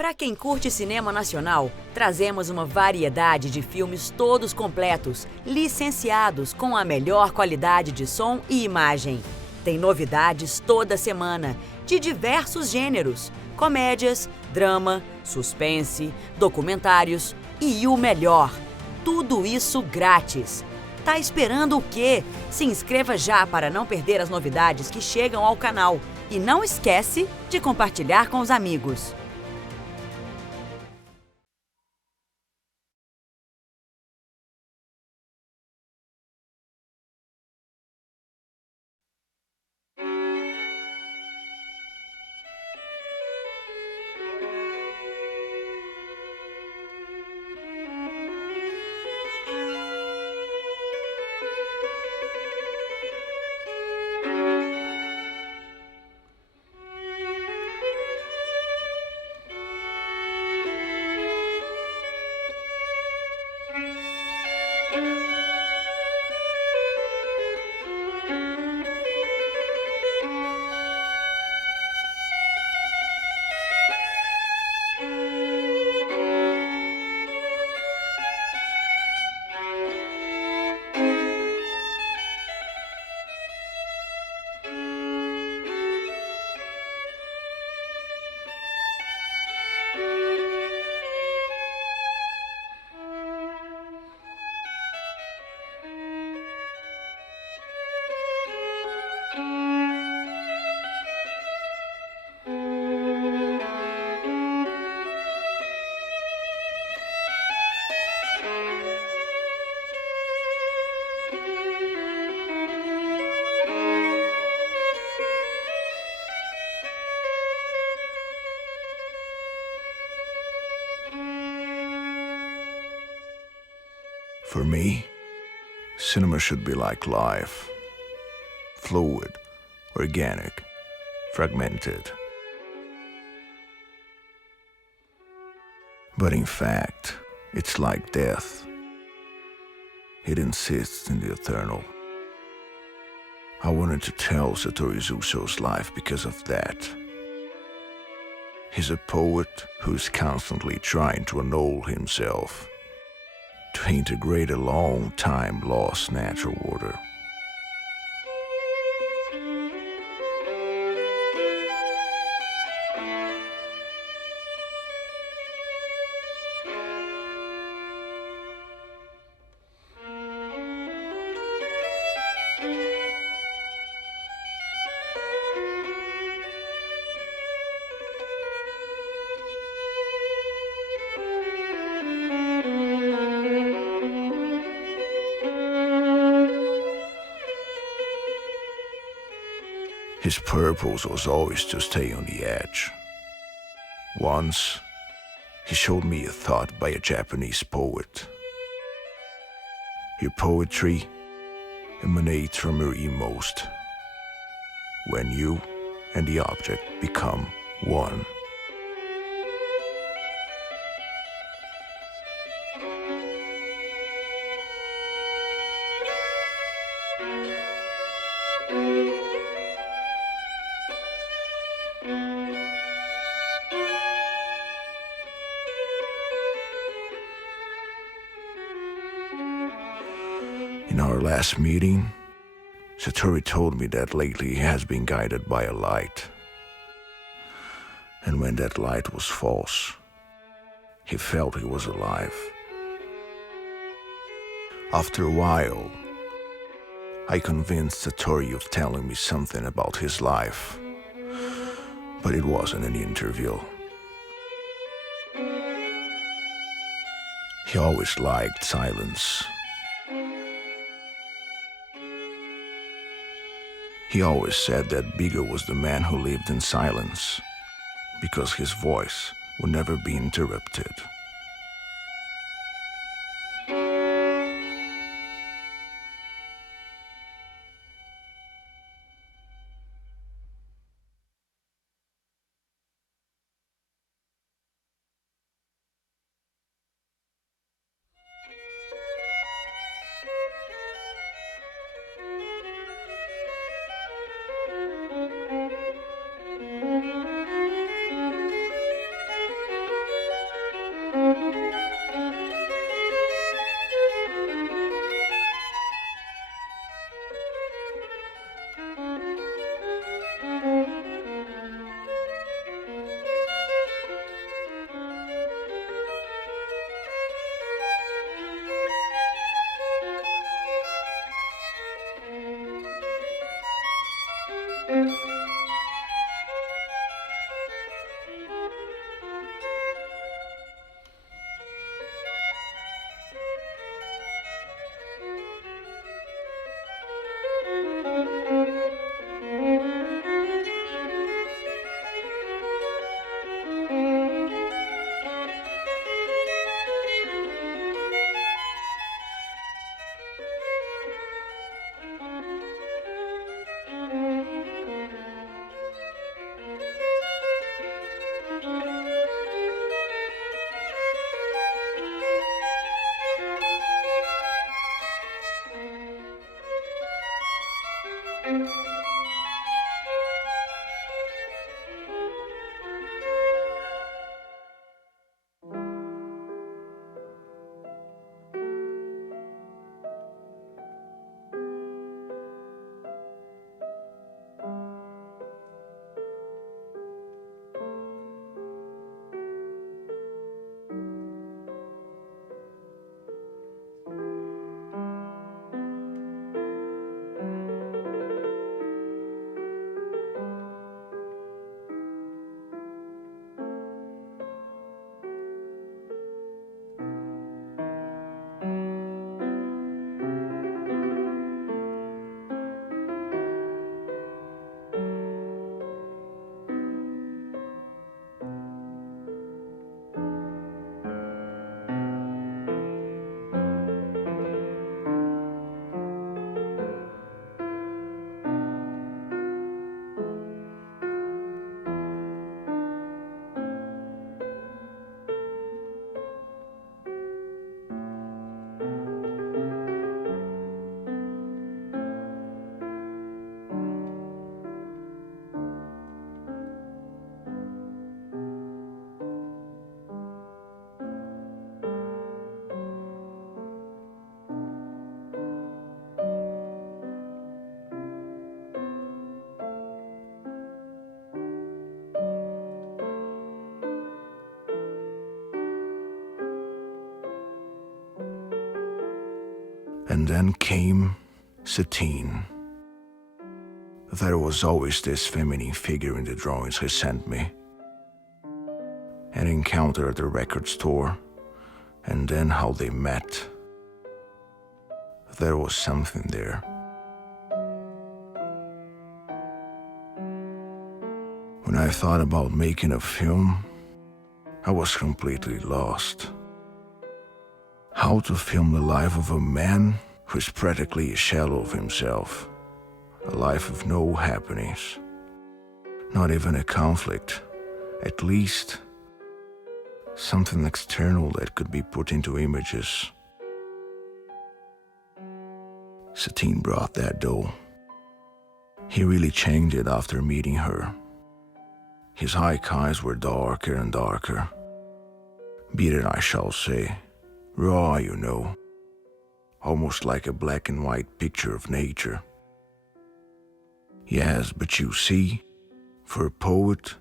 Para quem curte cinema nacional, trazemos uma variedade de filmes todos completos, licenciados com a melhor qualidade de som e imagem. Tem novidades toda semana, de diversos gêneros: comédias, drama, suspense, documentários e o melhor, tudo isso grátis. Tá esperando o quê? Se inscreva já para não perder as novidades que chegam ao canal. E não esquece de compartilhar com os amigos. For me, cinema should be like life. Fluid, organic, fragmented. But in fact, it's like death. It insists in the eternal. I wanted to tell Satoru Zuso's life because of that. He's a poet who's constantly trying to annul himself, to integrate a long time lost natural order. His purpose was always to stay on the edge. Once, he showed me a thought by a Japanese poet. Your poetry emanates from your inmost, when you and the object become one. In our last meeting, Satoru told me that lately he has been guided by a light. And when that light was false, he felt he was alive. After a while, I convinced Satoru of telling me something about his life, but it wasn't an interview. He always liked silence. He always said that Bigger was the man who lived in silence, because his voice would never be interrupted. And then came Satine. There was always this feminine figure in the drawings he sent me. An encounter at the record store, and then how they met. There was something there. When I thought about making a film, I was completely lost. How to film the life of a man who is practically a shadow of himself. A life of no happenings. Not even a conflict. At least something external that could be put into images. Satine brought that though. He really changed it after meeting her. His high eyes were darker and darker. Bearded, I shall say. Raw, you know. Almost like a black and white picture of nature. Yes, but you see, for a poet,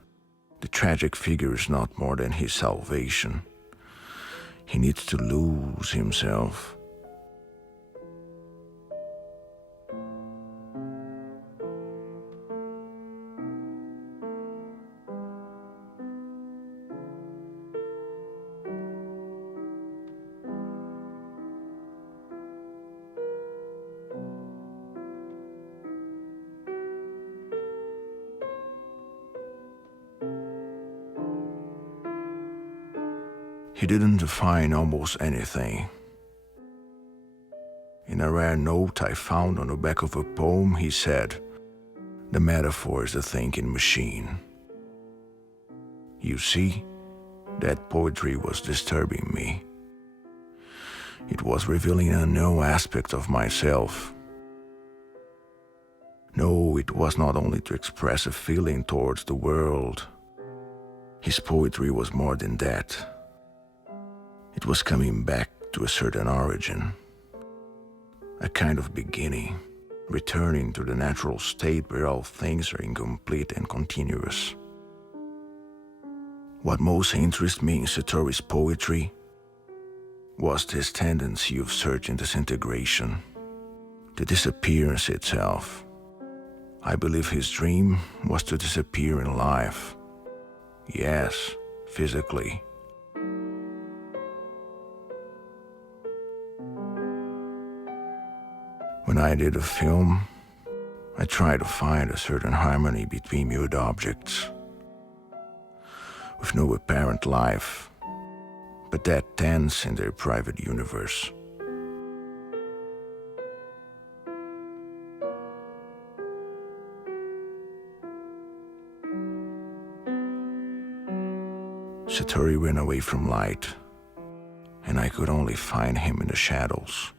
the tragic figure is not more than his salvation. He needs to lose himself. He didn't define almost anything. In a rare note I found on the back of a poem, he said, "The metaphor is the thinking machine." You see, that poetry was disturbing me. It was revealing a new aspect of myself. No, it was not only to express a feeling towards the world. His poetry was more than that. It was coming back to a certain origin, a kind of beginning, returning to the natural state where all things are incomplete and continuous. What most interested me in Satori's poetry was this tendency of search and disintegration, the disappearance itself. I believe his dream was to disappear in life. Yes, physically. When I did a film, I tried to find a certain harmony between mute objects, with no apparent life, but that tense in their private universe. Satori went away from light, and I could only find him in the shadows.